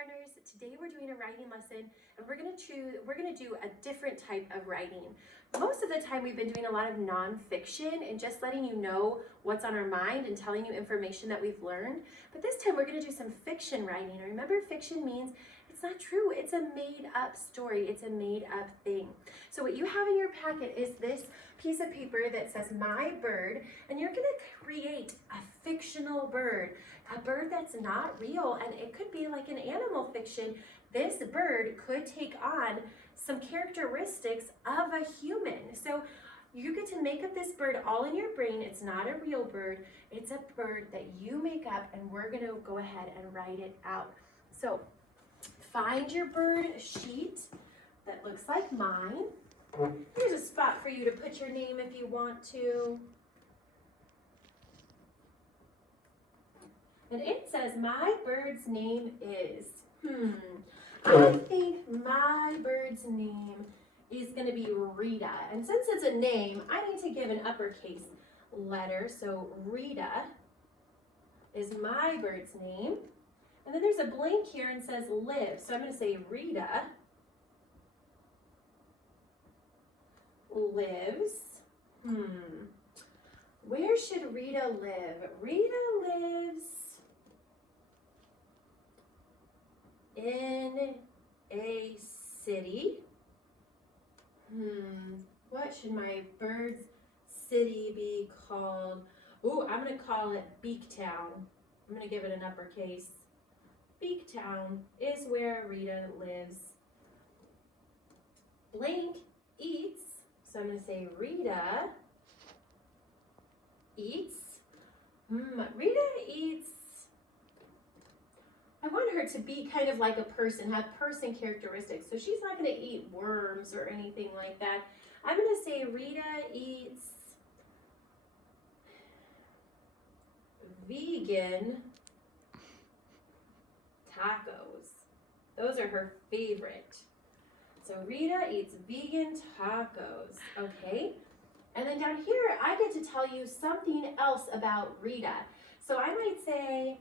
kindergartners. Today we're doing a writing lesson and we're gonna do a different type of writing. Most of the time we've been doing a lot of nonfiction and just letting you know what's on our mind and telling you information that we've learned. But this time we're gonna do some fiction writing. And remember, fiction means it's not true. It's a made up story. It's a made up thing. So what you have in your packet is this piece of paper that says my bird, and you're gonna create a fictional bird, a bird that's not real, and it could be like an animal fiction. This bird could take on some characteristics of a human. So you get to make up this bird all in your brain. It's not a real bird. It's a bird that you make up, and we're gonna go ahead and write it out. So find your bird sheet that looks like mine. Here's a spot for you to put your name if you want to. And it says my bird's name is, I think my bird's name is going to be Rita. And since it's a name, I need to give an uppercase letter. So Rita is my bird's name. And then there's a blank here and says live. So I'm going to say Rita lives. Where should Rita live? Rita lives in a city. What should my bird's city be called? Oh, I'm going to call it Beaktown. I'm going to give it an uppercase. Beaktown is where Rita lives. Blank eats. So I'm going to say Rita eats. Rita eats. I want her to be kind of like a person, have person characteristics. So she's not going to eat worms or anything like that. I'm going to say Rita eats vegan tacos. Those are her favorite. So Rita eats vegan tacos, okay? And then down here, I get to tell you something else about Rita. So I might say,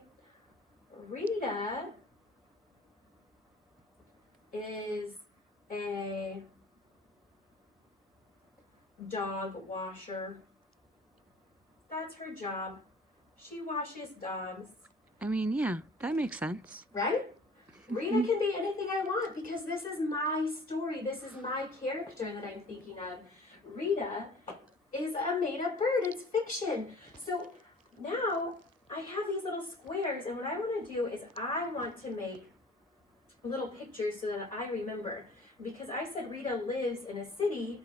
Rita is a dog washer. That's her job. She washes dogs. I mean, yeah, that makes sense. Right? Rita can be anything I want because this is my story. This is my character that I'm thinking of. Rita is a made-up bird. It's fiction. So now I have these little squares, and what I want to do is I want to make little pictures so that I remember. Because I said Rita lives in a city,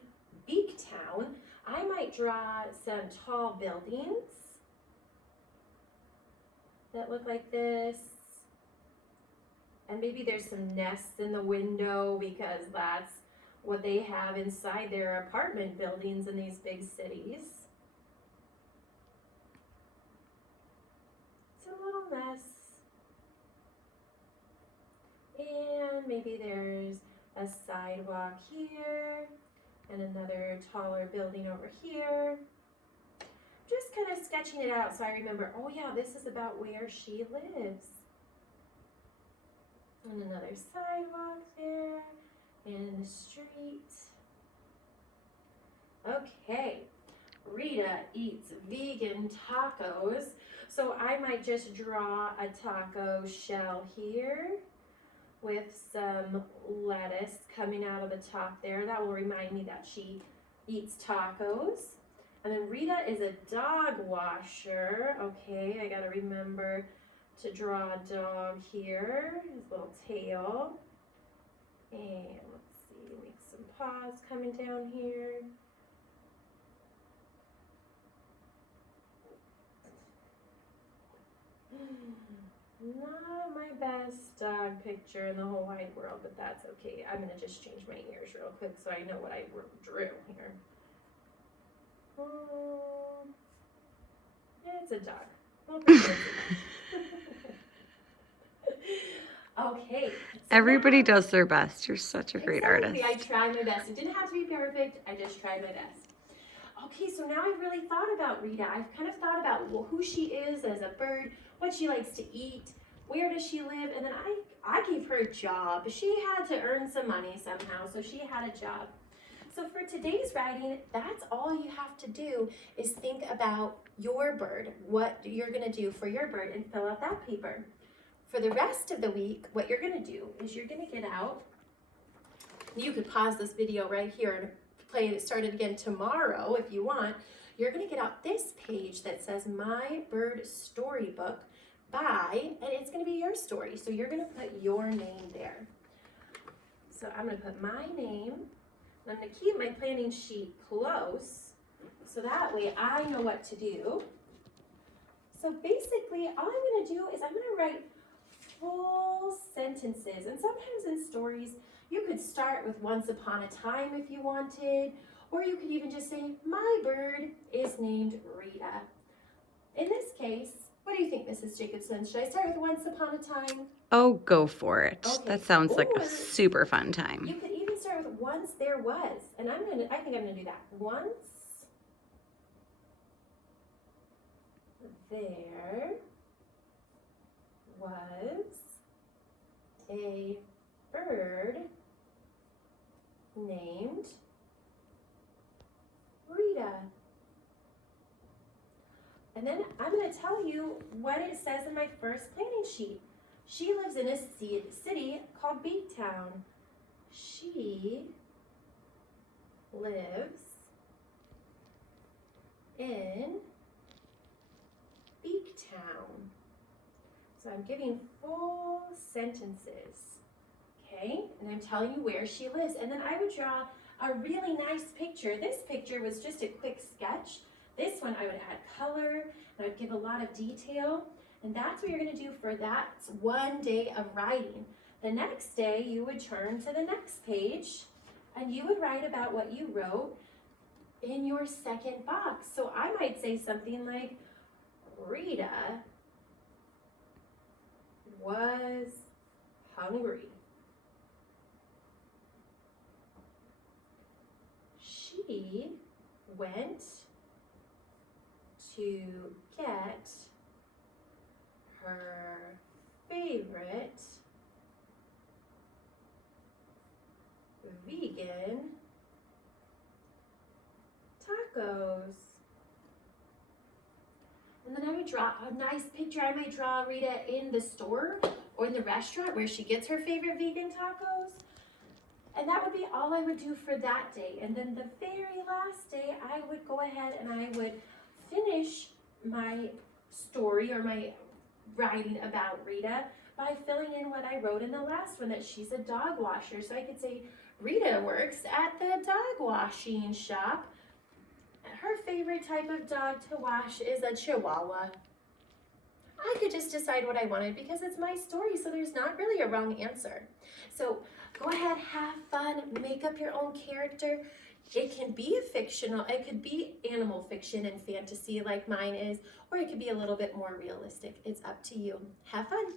Beaktown, I might draw some tall buildings that look like this. And maybe there's some nests in the window because that's what they have inside their apartment buildings in these big cities. Some little nests. And maybe there's a sidewalk here and another taller building over here. Just kind of sketching it out so I remember, oh yeah, this is about where she lives. And another sidewalk there, and the street. Okay, Rita eats vegan tacos. So I might just draw a taco shell here with some lettuce coming out of the top there. That will remind me that she eats tacos. And then Rita is a dog washer. Okay, I gotta remember to draw a dog here, his little tail. And let's see, make some paws coming down here. Not my best dog picture in the whole wide world, but that's okay. I'm gonna just change my ears real quick so I know what I drew here. It's a dog. Okay. So Everybody now, does their best. You're such a great artist. I tried my best. It didn't have to be perfect. I just tried my best. Okay, so now I've really thought about Rita. I've kind of thought about who she is as a bird, what she likes to eat, where does she live, and then I gave her a job. She had to earn some money somehow, so she had a job. So for today's writing, that's all you have to do is think about your bird, what you're gonna do for your bird, and fill out that paper. For the rest of the week, what you're gonna do is you're gonna get out, you could pause this video right here and start it again tomorrow if you want. You're gonna get out this page that says My Bird Storybook by, and it's gonna be your story. So you're gonna put your name there. So I'm gonna put my name, and I'm gonna keep my planning sheet close so that way I know what to do. So basically all I'm gonna do is I'm gonna write full sentences, and sometimes in stories you could start with once upon a time if you wanted, or you could even just say, my bird is named Rita. In this case, what do you think, Mrs. Jacobson? Should I start with once upon a time? Oh, go for it. Okay. That sounds like Or a super fun you time. could even start with once there was, and I think I'm gonna do that. Once there was a bird named Rita. And then I'm going to tell you what it says in my first planning sheet. She lives in a city called Beaktown. She lives in Beaktown. So I'm giving full sentences, okay? And I'm telling you where she lives. And then I would draw a really nice picture. This picture was just a quick sketch. This one I would add color, and I would give a lot of detail. And that's what you're gonna do for that one day of writing. The next day, you would turn to the next page, and you would write about what you wrote in your second box. So I might say something like, Rita was hungry. She went to get her favorite vegan tacos. And then I would draw a nice picture. I might draw Rita in the store or in the restaurant where she gets her favorite vegan tacos. And that would be all I would do for that day. And then the very last day, I would go ahead and I would finish my story or my writing about Rita by filling in what I wrote in the last one, that she's a dog washer. So I could say, Rita works at the dog washing shop. Her favorite type of dog to wash is a Chihuahua. I could just decide what I wanted because it's my story, so there's not really a wrong answer. So go ahead, have fun, make up your own character. It can be fictional, it could be animal fiction and fantasy like mine is, or it could be a little bit more realistic. It's up to you. Have fun.